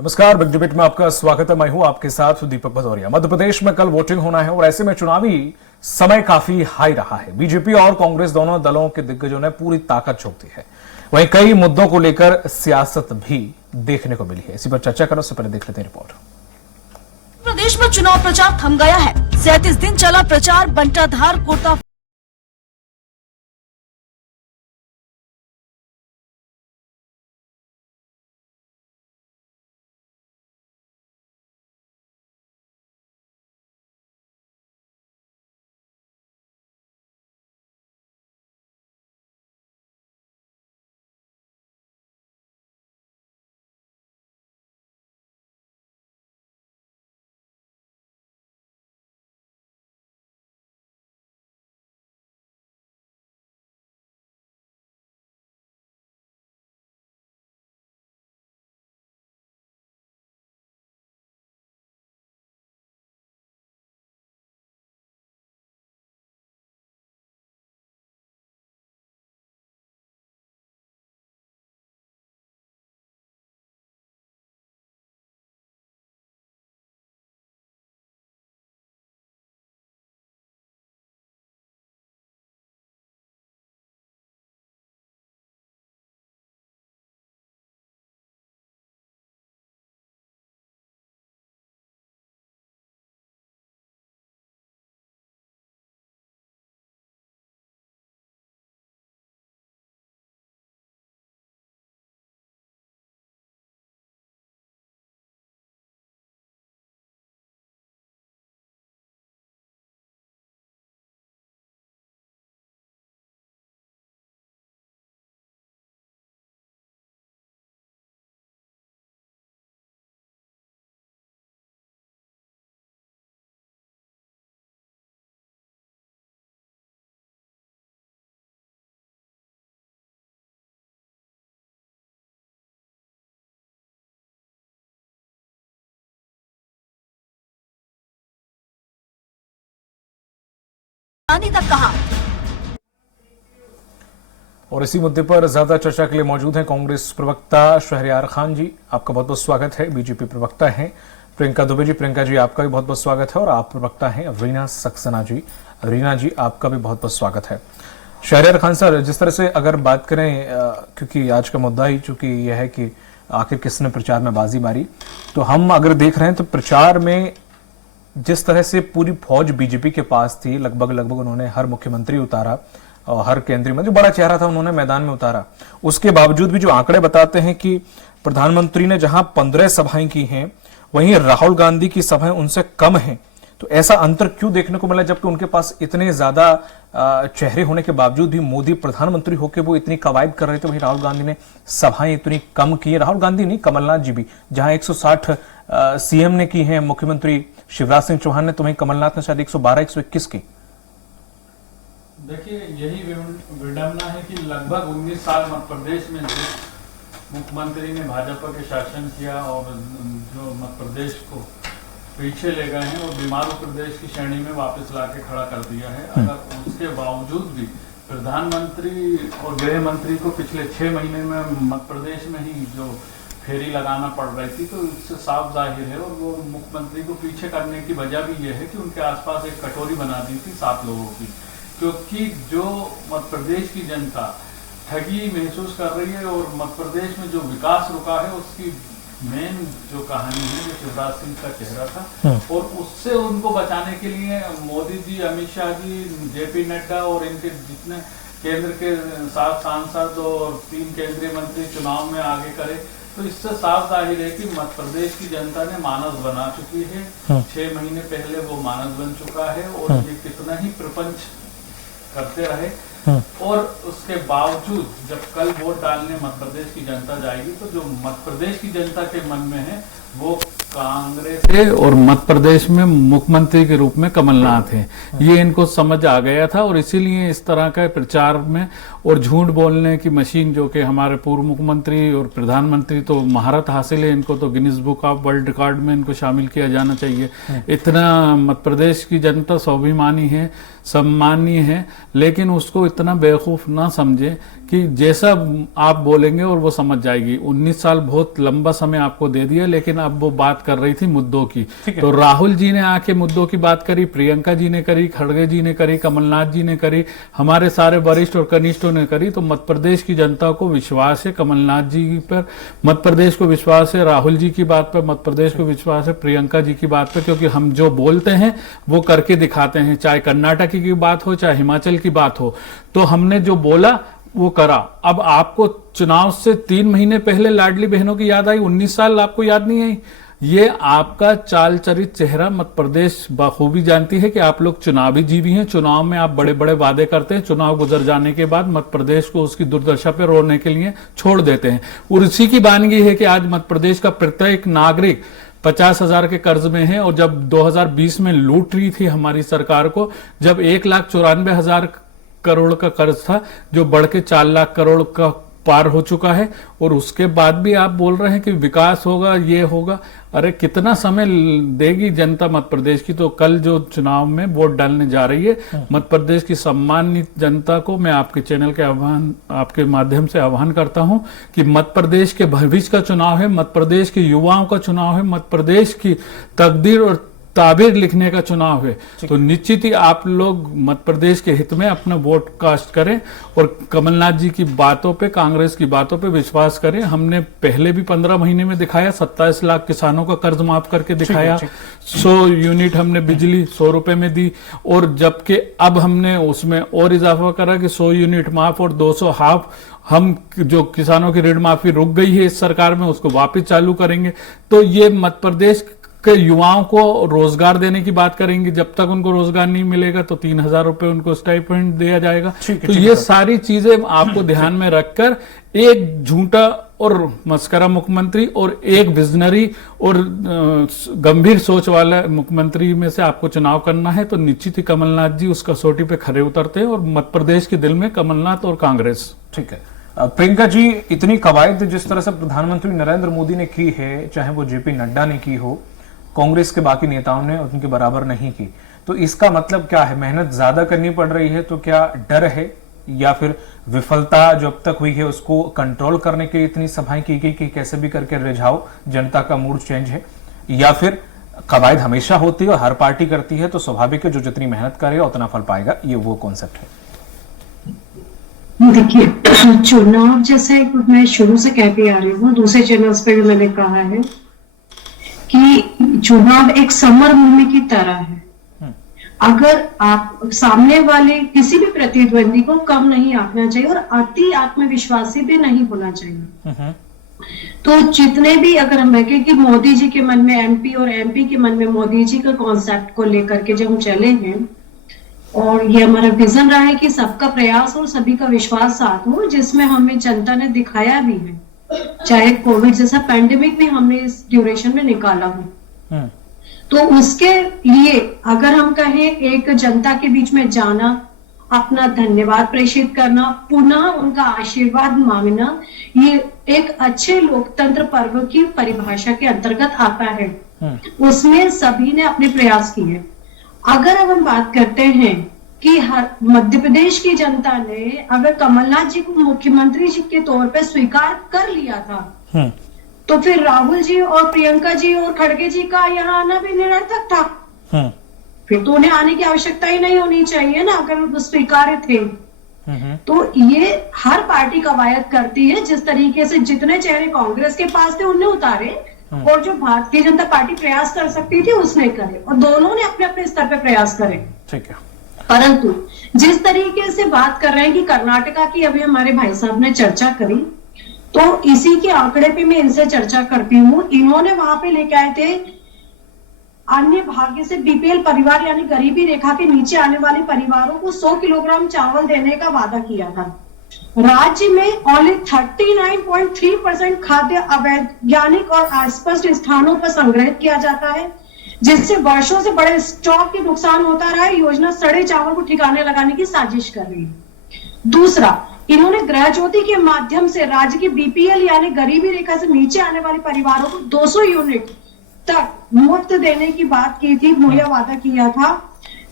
नमस्कार, big debate में आपका स्वागत है। मैं हूं आपके साथ दीपक भदौरिया। मध्य प्रदेश में कल वोटिंग होना है और ऐसे में चुनावी समय काफी हाई रहा है। बीजेपी और कांग्रेस दोनों दलों के दिग्गजों ने पूरी ताकत झोंक दी है। वहीं कई मुद्दों को लेकर सियासत भी देखने को मिली है। इसी पर चर्चा करने से पहले देख लेते हैं रिपोर्ट। प्रदेश में चुनाव प्रचार थम गया है। 37 दिन चला प्रचार। बंटाधार कोटा तक कहा। और इसी मुद्दे पर ज्यादा चर्चा के लिए मौजूद हैं कांग्रेस प्रवक्ता शहरयार खान जी। आपका बहुत बहुत स्वागत है। बीजेपी प्रवक्ता हैं प्रियंका दुबे जी। प्रियंका जी, आपका भी बहुत बहुत स्वागत है। और आप प्रवक्ता हैं रीना सक्सेना जी। रीना जी, आपका भी बहुत बहुत स्वागत है। शहरयार खान सर, जिस तरह से अगर बात करें, क्योंकि आज का मुद्दा ही चूंकि यह है कि आखिर किसने प्रचार में बाजी मारी, तो हम अगर देख रहे हैं तो प्रचार में जिस तरह से पूरी फौज बीजेपी के पास थी, लगभग उन्होंने हर मुख्यमंत्री उतारा और हर केंद्रीय मंत्री, बड़ा चेहरा था, उन्होंने मैदान में उतारा। उसके बावजूद भी जो आंकड़े बताते हैं कि प्रधानमंत्री ने जहां 15 सभाएं की हैं, वहीं राहुल गांधी की सभाएं उनसे कम हैं। तो ऐसा अंतर क्यों देखने को मिला, जबकि उनके पास इतने ज्यादा चेहरे होने के बावजूद भी मोदी प्रधानमंत्री होकर वो इतनी कवायद कर रहे थे, वहीं राहुल गांधी ने सभाएं इतनी कम की। राहुल गांधी नहीं, कमलनाथ जी भी, जहां 160 सीएम ने की हैं, मुख्यमंत्री शिवराज सिंह चौहान ने, तो वहीं कमलनाथ ने शायद 112-121 की। देखिए, यही विडंबना है कि लगभग 19 साल मध्य प्रदेश में जो मुख्यमंत्री ने भाजपा के शासन किया और जो मध्य प्रदेश को पीछे ले गए हैं और बीमारू प्रदेश की श्रेणी में वापस लाके खड़ा कर दिया है। अगर उसके बावजूद भी प्रधानमंत्री और गृह मंत्री को पिछले 6 महीने में मध्य प्रदेश में ही जो फेरी लगाना पड़ रही थी, तो इससे साफ जाहिर है। और वो मुख्यमंत्री को पीछे करने की वजह भी ये है कि उनके आसपास एक कटोरी बना दी थी 7 लोगों की, क्योंकि जो मध्य प्रदेश की जनता ठगी महसूस कर रही है और मध्य प्रदेश में जो विकास रुका है उसकी मेन जो कहानी है वो शिवराज सिंह का चेहरा था। और उससे उनको बचाने के लिए मोदी जी, अमित शाह जी, जेपी नड्डा और इनके जितने केंद्र के 7 सांसद और 3 केंद्रीय मंत्री चुनाव में आगे करे, तो इससे साफ जाहिर है कि मध्य प्रदेश की जनता ने मानस बना चुकी है। 6 महीने पहले वो मानस बन चुका है और ये कितना ही प्रपंच करते रहे, और उसके बावजूद जब कल वोट डालने मध्य प्रदेश की जनता जाएगी, तो जो मध्य प्रदेश की जनता के मन में है वो कांग्रेस थे और मध्य प्रदेश में मुख्यमंत्री के रूप में कमलनाथ हैं। ये इनको समझ आ गया था और इसीलिए इस तरह का प्रचार में और झूठ बोलने की मशीन, जो कि हमारे पूर्व मुख्यमंत्री और प्रधानमंत्री तो महारत हासिल है, इनको तो Guinness book of world record में इनको शामिल किया जाना चाहिए। इतना मध्य प्रदेश की जनता स्वाभिमानी है, सम्मानीय है, लेकिन उसको इतना बेवकूफ ना समझे कि जैसा आप बोलेंगे और वो समझ जाएगी। 19 साल बहुत लंबा समय आपको दे दिया, लेकिन अब वो बात कर रही थी मुद्दों की। तो राहुल जी ने आके मुद्दों की बात करी, प्रियंका जी ने करी, खड़गे जी ने करी, कमलनाथ जी ने करी, हमारे सारे वरिष्ठ और कनिष्ठों ने करी। तो मध्य प्रदेश की जनता को विश्वास है कमलनाथ जी पर, मध्य प्रदेश को विश्वास है राहुल जी की बात पर, मध्य प्रदेश को विश्वास है प्रियंका जी की बात पर, क्योंकि हम जो बोलते हैं वो करके दिखाते हैं। चाहे कर्नाटक की बात हो, चाहे हिमाचल की बात हो, तो हमने जो बोला वो करा। अब आपको चुनाव से 3 महीने पहले लाडली बहनों की याद आई, 19 साल आपको याद नहीं आई? ये आपका चाल चरित चेहरा मध्य प्रदेश बखूबी जानती है कि आप लोग चुनावी जीवी हैं। चुनाव में आप बड़े बड़े वादे करते हैं, चुनाव गुजर जाने के बाद मध्य प्रदेश को उसकी दुर्दशा पे रोने के लिए छोड़ देते हैं। और इसी की वानगी है कि आज मध्य प्रदेश का प्रत्येक नागरिक 50,000 के कर्ज में है। और जब 2020 में लूट रही थी हमारी सरकार को, जब 1,94,000 करोड़ का कर्ज था, जो बढ़ के 4 लाख करोड़ का पार हो चुका है, और उसके बाद भी आप बोल रहे हैं कि विकास होगा, ये होगा। अरे कितना समय देगी जनता मध्य प्रदेश की? तो कल जो चुनाव में वोट डालने जा रही है, मध्य प्रदेश की सम्मानित जनता को मैं आपके चैनल के आपके माध्यम से आह्वान करता हूं कि मध्य प्रदेश के भविष्य का चुनाव है, मध्य प्रदेश के युवाओं का चुनाव है, मध्य प्रदेश की तकदीर और ताबीर लिखने का चुनाव है। तो निश्चित ही आप लोग मध्य प्रदेश के हित में अपना वोट कास्ट करें और कमलनाथ जी की बातों पे, कांग्रेस की बातों पे विश्वास करें। हमने पहले भी 15 महीने में दिखाया, 27 लाख किसानों का कर्ज माफ करके दिखाया, 100 यूनिट हमने बिजली 100 रुपए में दी, और जबकि अब हमने उसमें और इजाफा करा कि 100 यूनिट माफ और 200 हाफ। हम जो किसानों की ऋण माफी रुक गई है इस सरकार में, उसको वापस चालू करेंगे। तो ये मध्य प्रदेश के युवाओं को रोजगार देने की बात करेंगे। जब तक उनको रोजगार नहीं मिलेगा तो 3,000 रुपए उनको स्टाइपेंड दिया जाएगा। तो ये सारी चीजें आपको ध्यान में रखकर एक झूठा और मस्करा मुख्यमंत्री और एक विजनरी और गंभीर सोच वाला मुख्यमंत्री में से आपको चुनाव करना है। तो निश्चित ही कमलनाथ जी उस कसौटी पे खरे उतरते हैं और मध्य प्रदेश के दिल में कमलनाथ और कांग्रेस। ठीक है प्रियंका जी, इतनी कवायद जिस तरह से प्रधानमंत्री नरेंद्र मोदी ने की है, चाहे वो जेपी नड्डा ने की हो, कांग्रेस के बाकी नेताओं ने उनके बराबर नहीं की, तो इसका मतलब क्या है? मेहनत ज्यादा करनी पड़ रही है? तो क्या डर है, या फिर विफलता जो अब तक हुई है उसको कंट्रोल करने के इतनी सभाएं की गई कि कैसे भी करके रिझाओ, जनता का मूड चेंज है? या फिर कवायद हमेशा होती है और हर पार्टी करती है, तो स्वाभाविक है जो जितनी मेहनत करेगा उतना फल पाएगा, ये वो कॉन्सेप्ट है? देखिए, चुनाव जैसे मैं शुरू से कहती आ रही हूँ, दूसरे चैनल्स पे भी मैंने कहा है कि चुनाव एक समर भूमि की तरह है। अगर आप सामने वाले किसी भी प्रतिद्वंदी को कम नहीं आंकना चाहिए और अति आत्मविश्वासी भी नहीं होना चाहिए। तो जितने भी, अगर हम देखें कि मोदी जी के मन में एमपी और एमपी के मन में मोदी जी का कॉन्सेप्ट को लेकर के जब हम चले हैं, और ये हमारा विजन रहा है कि सबका प्रयास और सभी का विश्वास साथ हो, जिसमें हमें जनता ने दिखाया भी है। चाहे कोविड जैसा पैंडेमिक भी हमने इस ड्यूरेशन में निकाला हो, तो उसके लिए अगर हम कहें एक जनता के बीच में जाना, अपना धन्यवाद प्रेषित करना, पुनः उनका आशीर्वाद मांगना, ये एक अच्छे लोकतंत्र पर्व की परिभाषा के अंतर्गत आता है। उसमें सभी ने अपने प्रयास किए। अगर अब हम बात करते हैं कि हर मध्य प्रदेश की जनता ने अगर कमलनाथ जी को मुख्यमंत्री जी के तौर पे स्वीकार कर लिया था, तो फिर राहुल जी और प्रियंका जी और खड़गे जी का यहाँ आना भी निरर्थक था। फिर तो उन्हें आने की आवश्यकता ही नहीं होनी चाहिए ना, अगर वो स्वीकार्य थे। तो ये हर पार्टी कवायद करती है, जिस तरीके से जितने चेहरे कांग्रेस के पास थे उन्हें उतारे, और जो भारतीय जनता पार्टी प्रयास कर सकती थी उसने करे, और दोनों ने अपने अपने स्तर पे प्रयास करे। ठीक है। परंतु जिस तरीके से बात कर रहे हैं कि कर्नाटका की अभी हमारे भाई साहब ने चर्चा करी, तो इसी के आंकड़े पे मैं इनसे चर्चा करती हूँ। इन्होंने वहां पे लेके आए थे अन्य भाग्य से बीपीएल परिवार यानी गरीबी रेखा के नीचे आने वाले परिवारों को 100 किलोग्राम चावल देने का वादा किया था। राज्य में ओनली 39.3% खाद्य अवैज्ञानिक और अस्पष्ट स्थानों पर संग्रहित किया जाता है, जिससे वर्षों से बड़े स्टॉक के नुकसान होता रहा है। योजना सड़े चावल को ठिकाने लगाने की साजिश कर रही है। दूसरा, इन्होंने गृह ज्योति के माध्यम से राज्य के बीपीएल यानी गरीबी रेखा से नीचे आने वाले परिवारों को 200 यूनिट तक मुफ्त देने की बात की थी, मुहैया वादा किया था,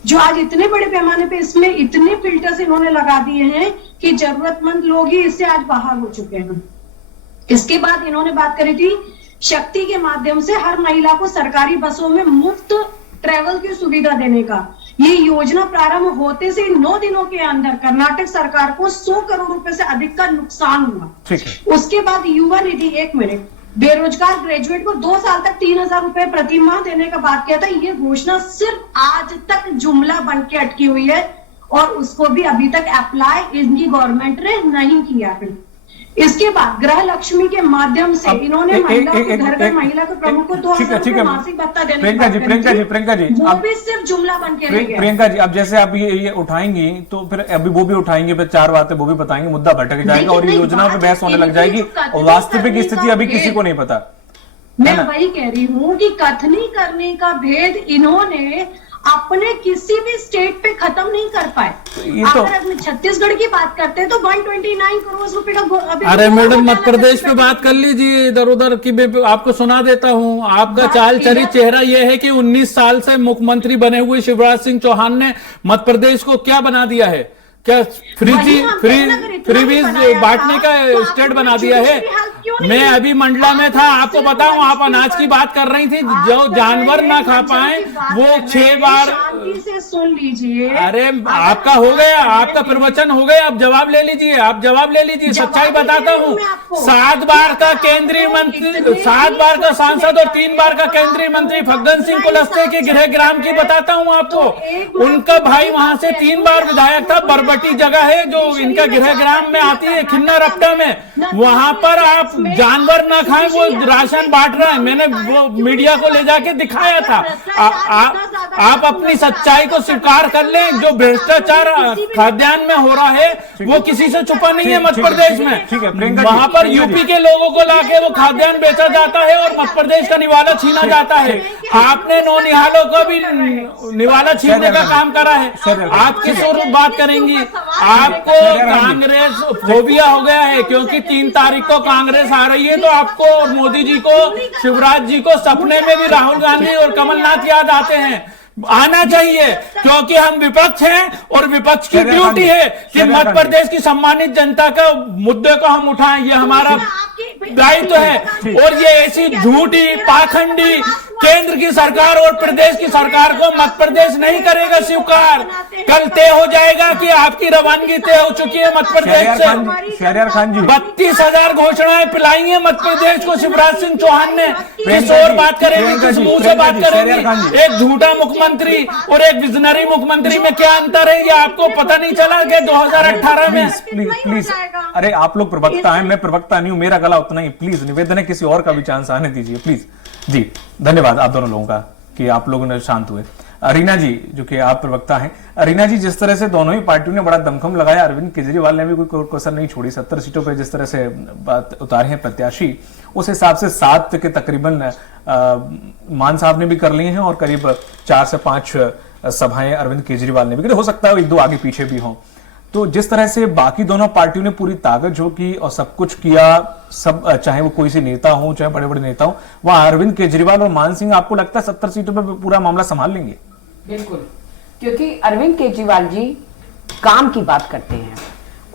जो आज इतने बड़े पैमाने पे इसमें इतने फिल्टर्स इन्होंने लगा दिए हैं कि जरूरतमंद लोग ही इससे आज बाहर हो चुके हैं। इसके बाद इन्होंने बात करी थी शक्ति के माध्यम से हर महिला को सरकारी बसों में मुफ्त ट्रेवल की सुविधा देने का। ये योजना प्रारंभ होते से 9 दिनों के अंदर कर्नाटक सरकार को 100 करोड़ रुपए से अधिक का नुकसान हुआ। उसके बाद युवा निधि, 1 मिनट, बेरोजगार ग्रेजुएट को 2 साल तक 3,000 रुपए प्रति माह देने का बात किया था। ये घोषणा सिर्फ आज तक जुमला बन के अटकी हुई है और उसको भी अभी तक अप्लाई इनकी गवर्नमेंट ने नहीं किया है। इसके बाद गृह लक्ष्मी के माध्यम से इन्होंने महिलाओं के घर घर महिला के प्रमुख को 2,000 रुपए मासिक भत्ता देने की बात करी थी। वो भी सिर्फ जुमला बन के रह गया। प्रियंका जी, अब जैसे आप ये उठाएंगी तो फिर अभी वो भी उठाएंगे, फिर 4 बातें वो भी बताएंगे, मुद्दा भटक जाएगा और ये योजनाओं पे बहस होने लग जाएगी और वास्तविक स्थिति अभी किसी को नहीं पता। मैं वही कह रही हूँ कि कथनी करने का भेद इन्होंने अपने किसी भी स्टेट पे खत्म नहीं कर पाए। अगर अपने छत्तीसगढ़ की बात करते हैं तो 129 करोड़ रुपए का। अरे मैडम, मध्य प्रदेश पे बात कर लीजिए, इधर उधर की मैं आपको सुना देता हूँ। आपका चाल चरित चेहरा यह है कि 19 साल से मुख्यमंत्री बने हुए शिवराज सिंह चौहान ने मध्य प्रदेश को क्या बना दिया है? क्या फ्रीबीज बांटने का स्टेट बना दिया है? मैं अभी मंडला में था, आपको बताऊं, आप अनाज की बात कर रही थी, जो जानवर ना खा पाए वो 6 बार। से सुन लीजिए। अरे आपका हो गया, आपका प्रवचन हो गया, आप जवाब ले लीजिए, आप जवाब ले लीजिए। सच्चाई बताता हूँ, 7 बार का केंद्रीय मंत्री, 7 बार का सांसद और 3 बार का केंद्रीय मंत्री फग्गन सिंह कुलस्ते के गृह ग्राम की बताता हूँ आपको। उनका भाई वहां से 3 बार विधायक था। बरबटी जगह है जो इनका गृह ग्राम में आती है, खिन्ना रपटा में, वहां पर आप जानवर ना खाएं वो राशन बांट रहे हैं। मैंने वो मीडिया को ले जाके दिखाया था। आप अपनी सच्चाई को स्वीकार कर लें। जो भ्रष्टाचार खाद्यान्न में हो रहा है वो किसी से छुपा नहीं है मध्य प्रदेश में। वहां पर यूपी के लोगों को लाके वो खाद्यान्न बेचा जाता है और मध्य प्रदेश का निवाला छीना जाता है। आपने नौनिहालों को भी निवाला छीनने का काम करा है। आप किस और बात करेंगी? आपको कांग्रेस फोबिया हो गया है क्योंकि 3 तारीख को कांग्रेस आ रही है, तो आपको और मोदी जी को, शिवराज जी को सपने में भी राहुल गांधी और कमलनाथ याद आते हैं। आना चाहिए क्योंकि हम विपक्ष हैं और विपक्ष की ड्यूटी है कि मध्य प्रदेश की सम्मानित जनता का मुद्दे को हम उठाएं, ये हमारा दायित्व है। और ये ऐसी झूठी पाखंडी केंद्र की सरकार और प्रदेश की सरकार को मध्य प्रदेश नहीं करेगा स्वीकार। कल तय हो जाएगा कि आपकी रवानगी तय हो चुकी है मध्य प्रदेश से। शहरयार खान जी, 32,000 घोषणाएं पिलाई है मध्य प्रदेश को शिवराज सिंह चौहान ने। किस और बात करेंगे, किस मुंह से बात करेंगे? एक झूठा मुख्यमंत्री और एक विजनरी मुख्यमंत्री में क्या अंतर है, ये आपको पता नहीं चला कि 2018 में? प्लीज, अरे आप लोग प्रवक्ता हैं, मैं प्रवक्ता नहीं हूं, मेरा गला उतना ही। प्लीज निवेदन है, किसी और का भी चांस आने दीजिए प्लीज। जी धन्यवाद आप दोनों लोगों का कि आप लोगों ने शांत हुए। रीना जी, जो कि आप प्रवक्ता हैं, रीना जी, जिस तरह से दोनों ही पार्टियों ने बड़ा दमखम लगाया, अरविंद केजरीवाल ने भी कोई कसर नहीं छोड़ी। 70 सीटों पर जिस तरह से बात उतारे हैं प्रत्याशी, उस हिसाब से 7 के तकरीबन मान साहब ने भी कर लिए हैं और करीब 4 से 5 सभाएं अरविंद केजरीवाल ने भी करी। हो सकता है 1-2 आगे पीछे भी हों। तो जिस तरह से बाकी दोनों पार्टियों ने पूरी ताकत जो की और सब कुछ किया, सब चाहे वो कोई से नेता हो चाहे बड़े बड़े नेता हो, वहां अरविंद केजरीवाल और मान सिंह आपको लगता है 70 सीटों पर पूरा मामला संभाल लेंगे? बिल्कुल, क्योंकि अरविंद केजरीवाल जी काम की बात करते हैं।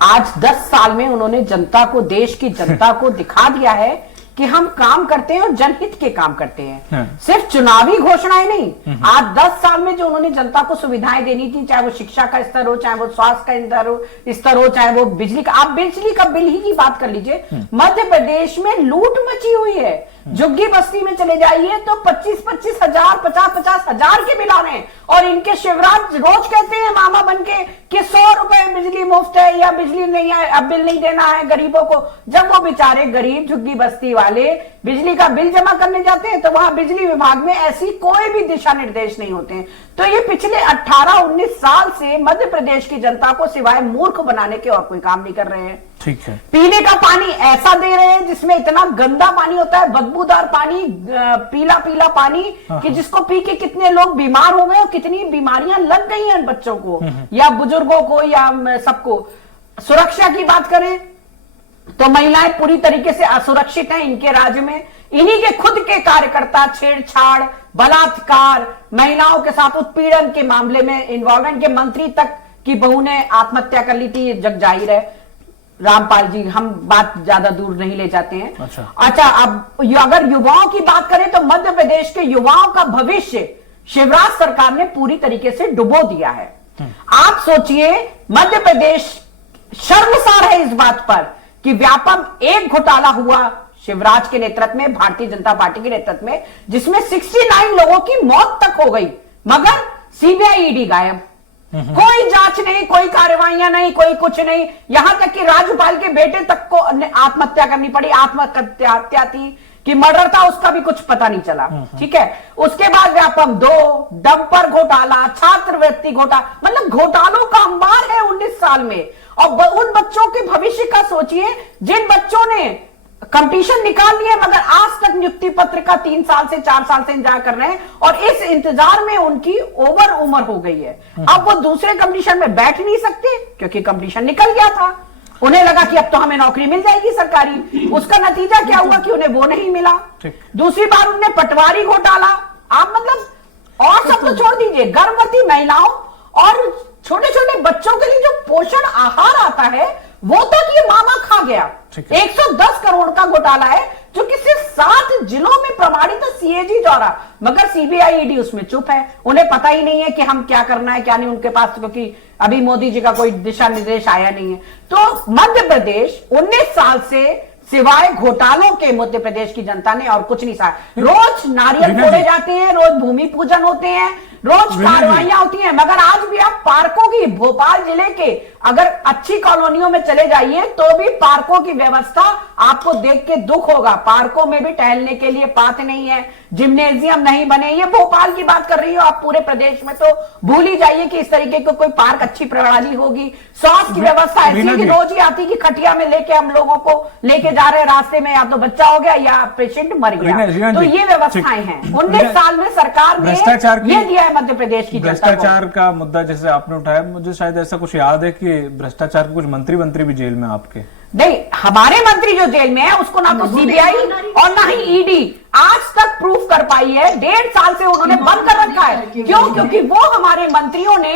आज 10 साल में उन्होंने जनता को, देश की जनता को दिखा दिया है कि हम काम करते हैं और जनहित के काम करते हैं। सिर्फ चुनावी घोषणाएं नहीं, आज 10 साल में जो उन्होंने जनता को सुविधाएं देनी थी, चाहे वो शिक्षा का स्तर हो, चाहे वो स्वास्थ्य का स्तर हो, चाहे वो बिजली का, आप बिजली का बिल ही की बात कर लीजिए। मध्य प्रदेश में लूट मची हुई है। झुग्गी बस्ती में चले जाइए तो 25-25 हजार, 50-50 हजार के बिल आ रहे हैं और इनके शिवराज रोज कहते हैं मामा बनके कि 100 रुपए बिजली मुफ्त है या बिजली नहीं है, अब बिल नहीं देना है गरीबों को। जब वो बेचारे गरीब झुग्गी बस्ती वाले बिजली का बिल जमा करने जाते हैं तो वहां बिजली विभाग में ऐसी कोई भी दिशा निर्देश नहीं होते हैं। तो ये पिछले 18-19 साल से मध्य प्रदेश की जनता को सिवाय मूर्ख बनाने के और कोई काम नहीं कर रहे हैं। ठीक है। पीने का पानी ऐसा दे रहे हैं जिसमें इतना गंदा पानी होता है, बदबूदार पानी, पीला पीला पानी, कि जिसको पी के कितने लोग बीमार हो गए और कितनी बीमारियां लग गई हैं बच्चों को या बुजुर्गों को या सबको। सुरक्षा की बात करें तो महिलाएं पूरी तरीके से असुरक्षित हैं इनके राज्य में। इन्हीं के खुद के कार्यकर्ता छेड़छाड़, बलात्कार, महिलाओं के साथ उत्पीड़न के मामले में इन्वॉल्वमेंट के मंत्री तक की बहू ने आत्महत्या कर ली थी, जग जाहिर है। रामपाल जी, हम बात ज्यादा दूर नहीं ले जाते हैं। अच्छा, अब अगर युवाओं की बात करें तो मध्य प्रदेश के युवाओं का भविष्य शिवराज सरकार ने पूरी तरीके से डुबो दिया है। आप सोचिए, मध्य प्रदेश शर्मसार है इस बात पर कि व्यापम एक घोटाला हुआ शिवराज के नेतृत्व में, भारतीय जनता पार्टी के नेतृत्व में, जिसमें 69 लोगों की मौत तक हो गई, मगर सीबीआई ईडी गायब। कोई जांच नहीं, कोई कार्रवाइयां नहीं, कोई कुछ नहीं। यहां तक कि राज्यपाल के बेटे तक को आत्महत्या करनी पड़ी, आत्महत्या थी कि मर्डर था उसका भी कुछ पता नहीं चला। ठीक है। उसके बाद व्यापम 2, डंपर घोटाला, छात्रवृत्ति घोटाला, मतलब घोटालों का अंबार है 19 साल में। और उन बच्चों के भविष्य का सोचिए जिन बच्चों ने कंपटीशन निकाल लिया मगर आज तक नियुक्ति पत्र का 3 साल से 4 साल से इंतजार कर रहे हैं, और इस इंतजार में उनकी ओवर उम्र हो गई है। अब वो दूसरे कंपटीशन में बैठ नहीं सकते क्योंकि कंपटीशन निकल गया था। उन्हें लगा कि अब तो हमें नौकरी मिल जाएगी सरकारी। उसका नतीजा क्या हुआ कि उन्हें वो नहीं मिला। दूसरी बार उन्हें पटवारी घोटाला, आप मतलब और सब तो छोड़ दीजिए, गर्भवती महिलाओं और छोटे छोटे बच्चों के लिए जो पोषण आहार आता है वो तक ये मामा खा गया। 110 करोड़ का घोटाला है जो कि सिर्फ 7 जिलों में प्रमाणित है सीएजी द्वारा, मगर सीबीआई ईडी उसमें चुप है। उन्हें पता ही नहीं है कि हम क्या करना है क्या नहीं उनके पास, क्योंकि अभी मोदी जी का कोई दिशा निर्देश आया नहीं है। तो मध्य प्रदेश 19 साल से सिवाय घोटालों के मध्य प्रदेश की जनता ने और कुछ नहीं सहा। रोज नारियल फोड़े जाते हैं, रोज भूमि पूजन होते हैं, रोज कार्रवाइयां होती हैं, मगर आज भी आप पार्कों की, भोपाल जिले के अगर अच्छी कॉलोनियों में चले जाइए तो भी पार्कों की व्यवस्था आपको देख के दुख होगा। पार्कों में भी टहलने के लिए पाथ नहीं है, जिम्नेजियम नहीं बने। ये भोपाल की बात कर रही हो, आप पूरे प्रदेश में तो भूल ही जाइए कि इस तरीके की कोई पार्क अच्छी प्रणाली होगी। स्वास्थ्य की व्यवस्था ऐसी कि रोज ही आती कि खटिया में लेके हम लोगों को लेके जा रहे रास्ते में, या तो बच्चा हो गया या पेशेंट मर गया। तो ये व्यवस्थाएं हैं। 19 साल में सरकार ने ये दिया है मध्य प्रदेश की जनता को। भ्रष्टाचार का मुद्दा जैसे आपने उठाया, मुझे शायद ऐसा कुछ याद है कि भ्रष्टाचार के कुछ मंत्री भी जेल में आपके। नहीं, हमारे मंत्री जो जेल में है उसको ना तो सीबीआई और ना ही ईडी आज तक प्रूफ कर पाई है। 1.5 साल से उन्होंने बंद कर रखा है। क्यों? क्योंकि वो हमारे मंत्रियों ने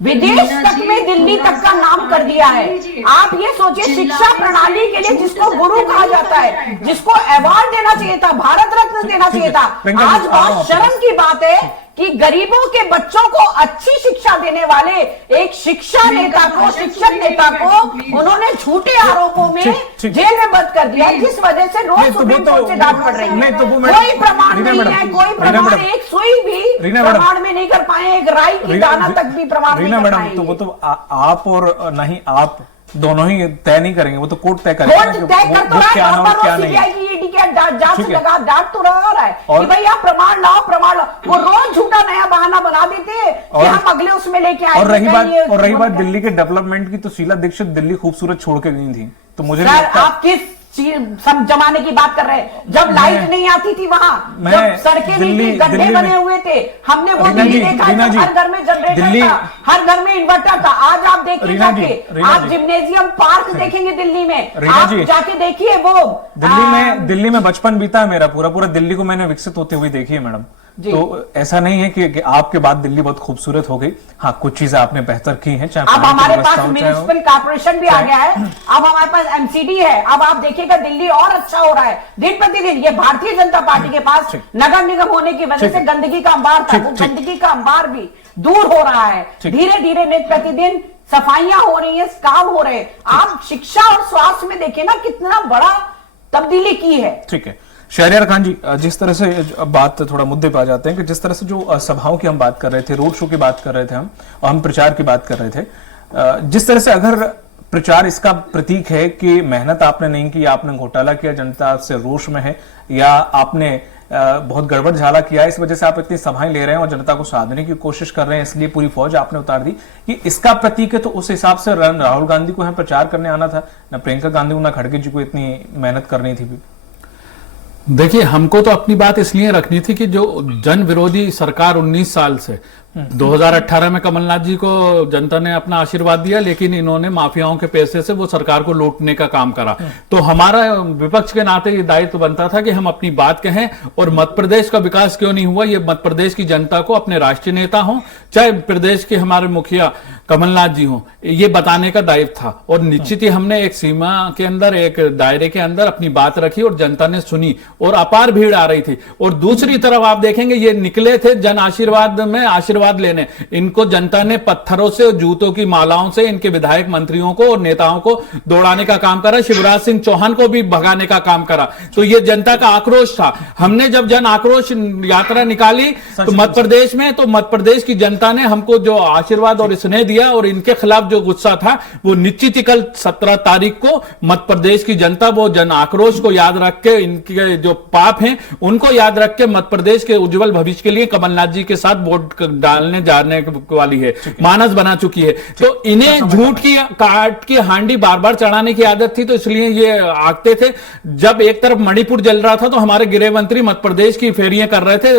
विदेश तक में, दिल्ली तक का नाम कर दिया है। आप ये सोचिए, शिक्षा प्रणाली के लिए जिसको गुरु कहा जाता है, जिसको अवार्ड देना चाहिए था, भारत रत्न देना चाहिए था, आज बहुत शर्म की बात है कि गरीबों के बच्चों को अच्छी शिक्षा देने वाले एक शिक्षा नेता को, शिक्षक नेता को उन्होंने झूठे आरोपों में जेल में बंद कर दिया, जिस वजह से रोज सुप्रीम कोर्ट से डांट पड़ रही है। कोई प्रमाण नहीं है, कोई प्रमाण, एक सुई भी प्रमाण में नहीं कर पाए, एक राई की दाना तक भी प्रमाण नहीं कर पाए। तो वो तो आप और नहीं आप दोनों ही तय नहीं करेंगे, वो तो कोर्ट तय करेंगे। कोर्ट तय कर तो रहा है, और क्या नहीं। जांच लगा, डांट तो रहा है कि भाई आप प्रमाण लाओ, प्रमाण लाओ। वो रोज झूठा नया बहाना बना देते हैं कि हम अगले उसमें लेके आए। और रही बात दिल्ली के डेवलपमेंट की, तो शीला दीक्षित दिल्ली खूबसूरत छोड़ के गई थी। तो मुझे आप किस जमाने की बात कर रहे हैं जब लाइट नहीं आती थी वहां, जब सड़कें नहीं थी, गड्ढे बने हुए थे, हमने वो दिल्ली देखा। हर घर में जनरेटर था, हर घर में इन्वर्टर था। आज आप देखिए जाके, आप जिम्नेजियम पार्क देखेंगे दिल्ली में, आप जाके देखिए वो दिल्ली में बचपन बीता है मेरा, पूरा दिल्ली को मैंने विकसित होते हुए देखी है मैडम। तो ऐसा नहीं है कि आपके बाद दिल्ली बहुत खूबसूरत हो गई। हाँ, कुछ चीजें आपने बेहतर की हैं। अब हमारे पास म्युनिसिपल कॉर्पोरेशन भी आ गया है, अब हमारे पास एमसीडी है। अब आप देखिएगा दिल्ली और अच्छा हो रहा है दिन प्रतिदिन। ये भारतीय जनता पार्टी के पास नगर निगम होने की वजह से गंदगी का अंबार था, वो गंदगी का अंबार भी दूर हो रहा है। धीरे धीरे नित्य प्रतिदिन सफाइयां हो रही है, काम हो रहे हैं। आप शिक्षा और स्वास्थ्य में देखिए ना कितना बड़ा तब्दीली की है। ठीक है शहरयार खान जी, जिस तरह से बात थोड़ा मुद्दे पे आ जाते हैं कि जिस तरह से जो सभाओं की हम बात कर रहे थे, रोड शो की बात कर रहे थे हम प्रचार की बात कर रहे थे, जिस तरह से अगर प्रचार इसका प्रतीक है कि मेहनत आपने नहीं की, आपने घोटाला किया, जनता से रोष में है, या आपने बहुत गड़बड़ झाला किया है, इस वजह से आप इतनी सभाएं ले रहे हैं और जनता को साधने की कोशिश कर रहे हैं, इसलिए पूरी फौज आपने उतार दी। कि इसका प्रतीक है तो उस हिसाब से राहुल गांधी को यहाँ प्रचार करने आना था, ना प्रियंका गांधी को ना खड़गे जी को इतनी मेहनत करनी थी। देखिए, हमको तो अपनी बात इसलिए रखनी थी कि जो जन विरोधी सरकार 19 साल से 2018 में कमलनाथ जी को जनता ने अपना आशीर्वाद दिया, लेकिन इन्होंने माफियाओं के पैसे से वो सरकार को लूटने का काम करा। तो हमारा विपक्ष के नाते ये दायित्व बनता था कि हम अपनी बात कहें, और मध्य प्रदेश का विकास क्यों नहीं हुआ, ये मध्य प्रदेश की जनता को, अपने राष्ट्रीय नेता हो चाहे प्रदेश के हमारे मुखिया कमलनाथ जी हो, ये बताने का दायित्व था। और निश्चित ही हमने एक सीमा के अंदर, एक दायरे के अंदर अपनी बात रखी और जनता ने सुनी और अपार भीड़ आ रही थी। और दूसरी तरफ आप देखेंगे ये निकले थे जन आशीर्वाद में आशीर्वाद लेने, इनको जनता ने पत्थरों से, जूतों की मालाओं से इनके विधायक मंत्रियों को और नेताओं को दौड़ाने का काम करा, शिवराज सिंह चौहान को भी भगाने का काम करा। तो ये जनता का आक्रोश था। हमने जब जन आक्रोश यात्रा निकाली तो मध्य प्रदेश में, तो मध्य प्रदेश की जनता ने हमको जो आशीर्वाद और स्नेह दिया, और इनके खिलाफ जो गुस्सा था वो निश्चित ही कल 17 तारीख को मध्य प्रदेश की जनता वो जन आक्रोश को याद रख के, इनके जो पाप हैं उनको याद रख के मध्य प्रदेश के उज्जवल भविष्य के लिए कमलनाथ जी के साथ वोट डालने जाने वाली है, मानस बना चुकी है। तो इन्हें झूठ की काट की हांडी बार बार चढ़ाने की आदत थी, तो इसलिए ये आगते थे। जब एक तरफ मणिपुर जल रहा था तो हमारे गृह मंत्री मध्य प्रदेश की फेरियां कर रहे थे,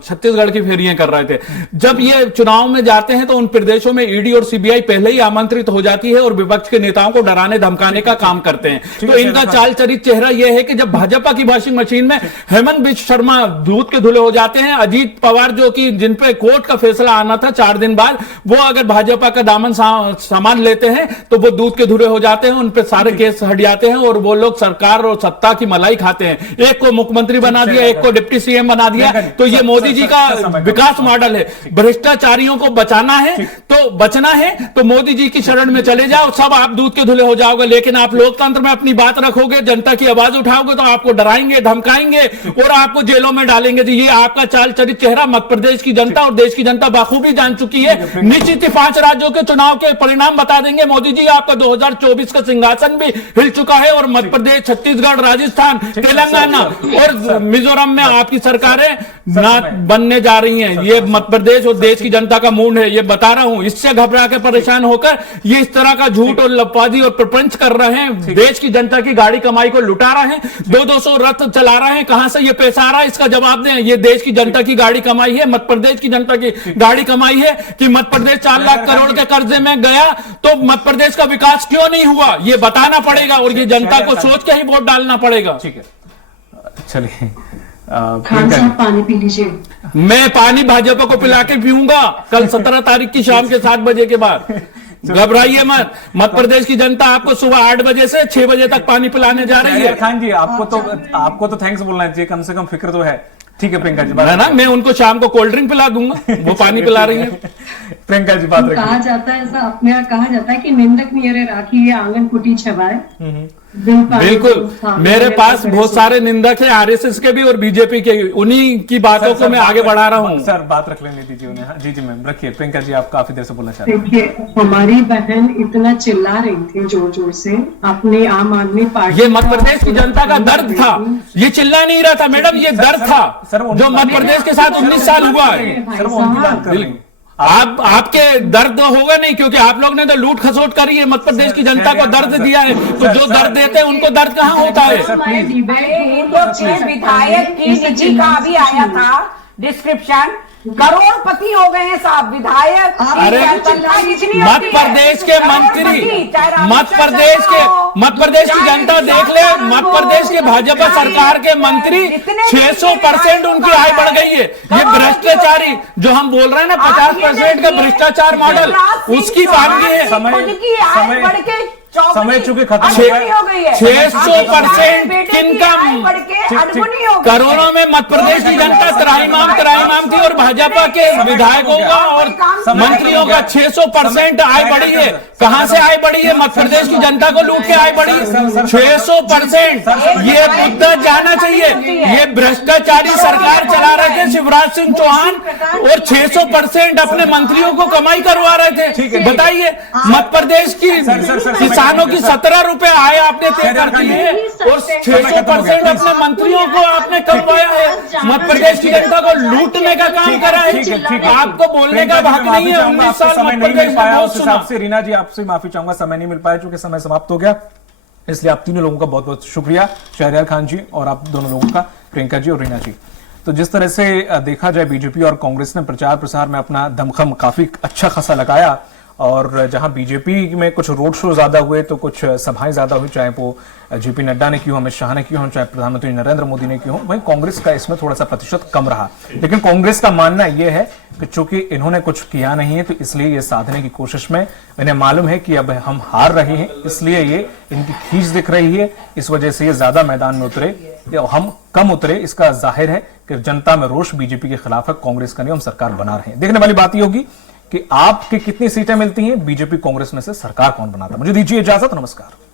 छत्तीसगढ़ की फेरियां कर रहे थे। जब ये चुनाव में जाते हैं तो उन प्रदेशों में ईडी और सीबीआई पहले ही आमंत्रित हो जाती है और विपक्ष के नेताओं को डराने धमकाने का काम करते हैं। तो इनका चाल चरित चेहरा यह है कि जब भाजपा की वॉशिंग मशीन में हेमंत बिश्व शर्मा दूध के धुले हो जाते हैं, अजीत पवार जो कि जिन पे कोर्ट का फैसला आना था 4 दिन बाद, वो अगर भाजपा का दामन सामान लेते हैं तो वो दूध के धुले हो जाते हैं, उन पे सारे केस हट जाते हैं और वो लोग सरकार और सत्ता की मलाई खाते हैं। एक को मुख्यमंत्री बना दिया, एक को डिप्टी सीएम बना दिया। तो ये मोदी जी का विकास मॉडल है। भ्रष्टाचारियों को बचाना है तो बचना है तो मोदी जी की शरण में चले जाओ, सब आप दूध के धुले हो जाओगे। लेकिन आप लोकतंत्र में अपनी बात रखोगे, जनता की आवाज उठाओगे तो आपको डराएंगे, धमकाएंगे और आपको जेलों में डालेंगे। तो ये आपका चाल चरित चेहरा मध्य प्रदेश की जनता और देश की जनता बाखूबी जान चुकी है। निश्चित ही 5 राज्यों के चुनाव के परिणाम बता देंगे मोदी जी। आपका 2024 का सिंहासन भी हिल चुका है और मध्य प्रदेश, छत्तीसगढ़, राजस्थान, तेलंगाना और मिजोरम में आपकी सरकारें ना बनने जा रही हैं। ये मध्य प्रदेश और देश की जनता का मूड है, ये बता रहा हूं। इससे घबरा के परेशान होकर ये इस तरह का झूठ और लफाजी और प्रपंच कर रहे हैं, देश की जनता की गाड़ी कमाई को लुटा रहे हैं, 200 रथ चला रहे हैं। कहां से ये पैसा आ रहा है इसका जवाब दें। ये देश की जनता की गाड़ी कमाई है, मध्य प्रदेश की जनता की गाड़ी कमाई है कि मध्य प्रदेश 4 लाख करोड़ के कर्जे में गया तो मध्य प्रदेश का विकास क्यों नहीं हुआ, ये बताना पड़ेगा और ये जनता को सोच के ही वोट डालना पड़ेगा। ठीक है, चलिए खान साहब पानी पी लीजिए। मैं पानी भाजपा को पिला के पीऊंगा कल 17 तारीख की शाम के 7 बजे के बाद। घबराइए मत, मध्य प्रदेश की जनता आपको सुबह 8 बजे से 6 बजे तक पानी पिलाने जा रही है। खान जी, आपको तो थैंक्स बोलना चाहिए, कम से कम फिक्र तो है। ठीक है प्रियंका जी, ना मैं उनको शाम को कोल्ड ड्रिंक पिला दूंगा, वो पानी पिला रही है। प्रियंका जी बात रखिए। कहा जाता है, ऐसा अपने यहाँ कहा जाता है कि निंदक नियरे राखी, ये आंगन कुटी छवाए। बिल्कुल, मेरे पास बहुत सारे निंदक है, आरएसएस के भी और बीजेपी के, उन्हीं की बातों को मैं आगे बढ़ा रहा हूँ। सर बात रख लेने दीजिए उन्हें। जी जी मैम रखिए। प्रियंका जी आप काफी देर से बोलना चाहते हैं। देखिए, हमारी बहन इतना चिल्ला रही थी जोर जोर से अपने आम आदमी पार्टी। ये मध्य प्रदेश की जनता का दर्द था, ये चिल्ला नहीं रहा था मैडम, ये दर्द था जो मध्य प्रदेश के साथ 19 साल हुआ है। आपके दर्द होगा नहीं, क्योंकि आप लोग ने तो लूट खसोट करी है, मध्य प्रदेश की जनता को दर्द दिया है, तो जो दर्द देते हैं उनको दर्द कहाँ होता है। विधायक की निजी का भी आया था डिस्क्रिप्शन, करोड़पति हो गए हैं साहब विधायक। अरे मध्य प्रदेश के मंत्री, मध्य प्रदेश की जनता देख ले, मध्य प्रदेश के भाजपा सरकार के मंत्री 600% उनकी आय बढ़ गई है। ये भ्रष्टाचारी जो हम बोल रहे हैं ना 50% का भ्रष्टाचार मॉडल, उसकी बात की है। समय चूंकि खत्म हो गई है, 600% इनकम, करोड़ों में मध्य प्रदेश की जनता त्राहिमाम थी और भाजपा के विधायकों का और मंत्रियों का 600% आय बढ़ी है। कहां से आय बढ़ी है? मध्य प्रदेश की जनता को लूट के आय बढ़ी है 600%। ये मुद्दा जाना चाहिए। ये भ्रष्टाचारी सरकार चला रहे थे शिवराज सिंह चौहान और 600% अपने मंत्रियों को कमाई करवा रहे थे। बताइए, मध्य प्रदेश की किसानों की 17 रुपए आय आपने तय कर दी है और 600% अपने मंत्रियों को आपने कमवाया है। मध्य प्रदेश की जनता को लूटने का काम करा है। आपको बोलने का हक नहीं है। 19 साल मध्य प्रदेश में बहुत सुना। रीना जी, आपसे माफी चाहूंगा, समय नहीं मिल पाया चूंकि समय समाप्त हो गया, इसलिए आप तीनों लोगों का बहुत बहुत शुक्रिया, शहरयार खान जी और आप दोनों लोगों का, प्रियंका जी और रीना जी। तो जिस तरह से देखा जाए, बीजेपी और कांग्रेस ने प्रचार प्रसार में अपना दमखम काफी अच्छा खासा लगाया और जहां बीजेपी में कुछ रोड शो ज्यादा हुए तो कुछ सभाएं ज्यादा हुई, चाहे वो जेपी नड्डा ने की हो, अमित शाह ने की हो, चाहे प्रधानमंत्री नरेंद्र मोदी ने की हो, वहीं कांग्रेस का इसमें थोड़ा सा प्रतिशत कम रहा। लेकिन कांग्रेस का मानना यह है कि चूंकि इन्होंने कुछ किया नहीं है तो इसलिए ये साधने की कोशिश में इन्हें मालूम है कि अब हम हार रहे हैं, इसलिए ये इनकी खींच दिख रही है, इस वजह से ये ज्यादा मैदान में उतरे, हम कम उतरे। इसका जाहिर है कि जनता में रोष बीजेपी के खिलाफ है, कांग्रेस का नहीं, हम सरकार बना रहे हैं। देखने वाली बात यह होगी कि आपकी कितनी सीटें मिलती हैं, बीजेपी कांग्रेस में से सरकार कौन बनाता है। मुझे दीजिए इजाजत, नमस्कार।